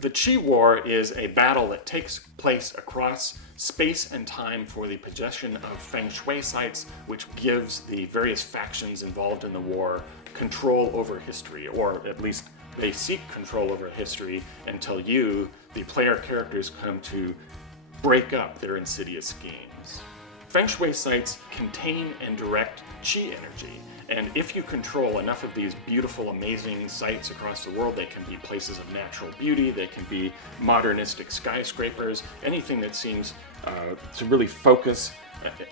The Qi War is a battle that takes place across space and time for the possession of Feng Shui sites, which gives the various factions involved in the war control over history, or at least they seek control over history until you, the player characters, come to break up their insidious schemes. Feng Shui sites contain and direct Qi energy, and if you control enough of these beautiful, amazing sites across the world, they can be places of natural beauty, they can be modernistic skyscrapers, anything that seems to really focus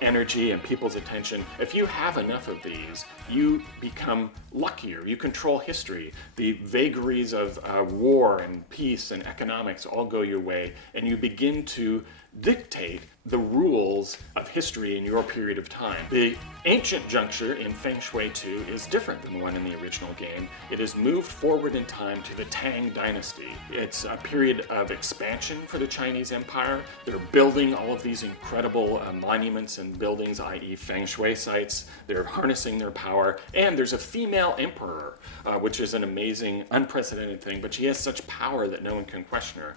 energy and people's attention. If you have enough of these, you become luckier. You control history. The vagaries of war and peace and economics all go your way, and you begin to dictate the rules of history in your period of time. The ancient juncture in Feng Shui 2 is different than the one in the original game. It is moved forward in time to the Tang Dynasty. It's a period of expansion for the Chinese Empire. They're building all of these incredible monuments and buildings, i.e. Feng Shui sites. They're harnessing their power, and there's a female emperor, which is an amazing, unprecedented thing, but she has such power that no one can question her.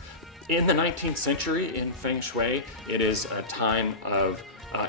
In the 19th century in Feng Shui, it is a time of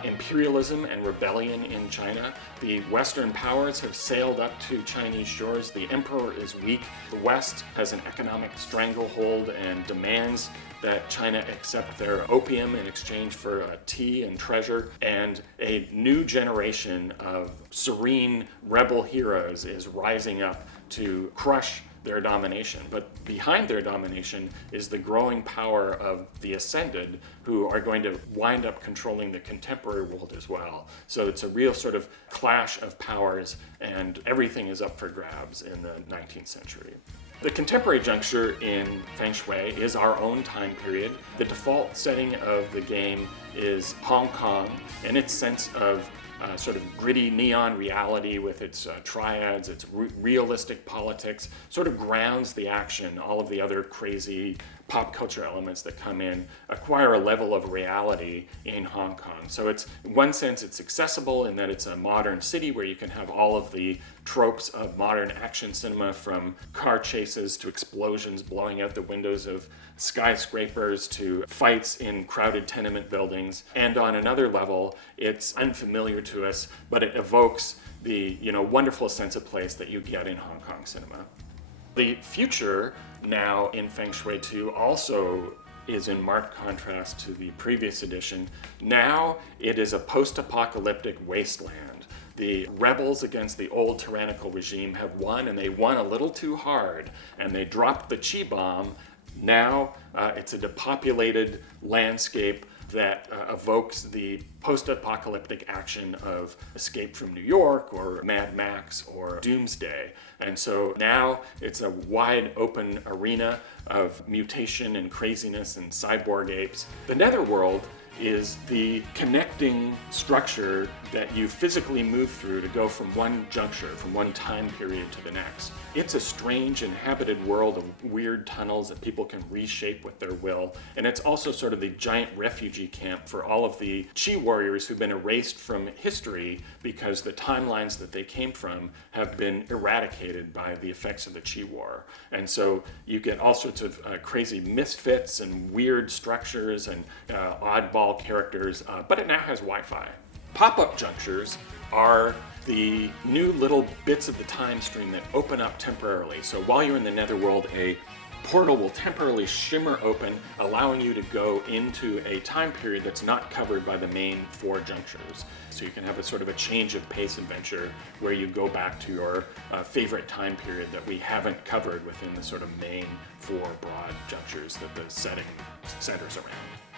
imperialism and rebellion in China. The Western powers have sailed up to Chinese shores. The emperor is weak. The West has an economic stranglehold and demands that China accept their opium in exchange for tea and treasure. And a new generation of serene rebel heroes is rising up to crush their domination. But behind their domination is the growing power of the Ascended, who are going to wind up controlling the contemporary world as well. So it's a real sort of clash of powers, and everything is up for grabs in the 19th century. The contemporary juncture in Feng Shui is our own time period. The default setting of the game is Hong Kong, and its sense of sort of gritty neon reality with its triads, its realistic politics, sort of grounds the action. All of the other crazy pop culture elements that come in acquire a level of reality in Hong Kong. So it's, in one sense, it's accessible in that it's a modern city where you can have all of the tropes of modern action cinema, from car chases to explosions blowing out the windows of skyscrapers to fights in crowded tenement buildings. And on another level, it's unfamiliar to us, but it evokes the wonderful sense of place that you get in Hong Kong cinema. The future now in Feng Shui 2 also is in marked contrast to the previous edition. Now it is a post-apocalyptic wasteland. The rebels against the old tyrannical regime have won, and they won a little too hard, and they dropped the Qi bomb. Now it's a depopulated landscape that evokes the post-apocalyptic action of Escape from New York or Mad Max or Doomsday. And so now it's a wide open arena of mutation and craziness and cyborg apes. The Netherworld is the connecting structure that you physically move through to go from one juncture, from one time period to the next. It's a strange inhabited world of weird tunnels that people can reshape with their will. And it's also sort of the giant refugee camp for all of the Qi warriors who've been erased from history because the timelines that they came from have been eradicated by the effects of the Qi War. And so you get all sorts of crazy misfits and weird structures and oddball characters, but it now has Wi-Fi. Pop-up junctures are the new little bits of the time stream that open up temporarily. So while you're in the Netherworld, a portal will temporarily shimmer open, allowing you to go into a time period that's not covered by the main 4 junctures. So you can have a sort of a change of pace adventure where you go back to your favorite time period that we haven't covered within the sort of main 4 broad junctures that the setting centers around.